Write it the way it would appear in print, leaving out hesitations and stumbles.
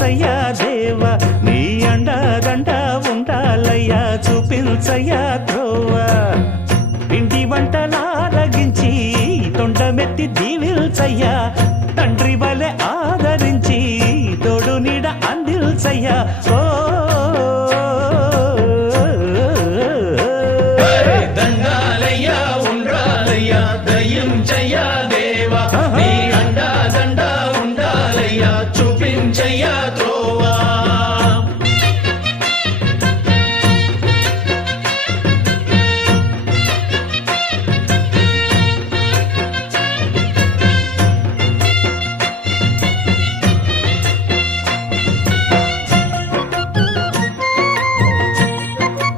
దీవించయ్యా దేవా నీ అండదండ ఉండాలయ్యా చూపించయ్యా త్రోవా పిండి వంటలారగించి తొండమెత్తి దీవిల్చయ్యా తండ్రి వలె ఆదరించి తోడు నీడ అందిల్చయ్యా ఓ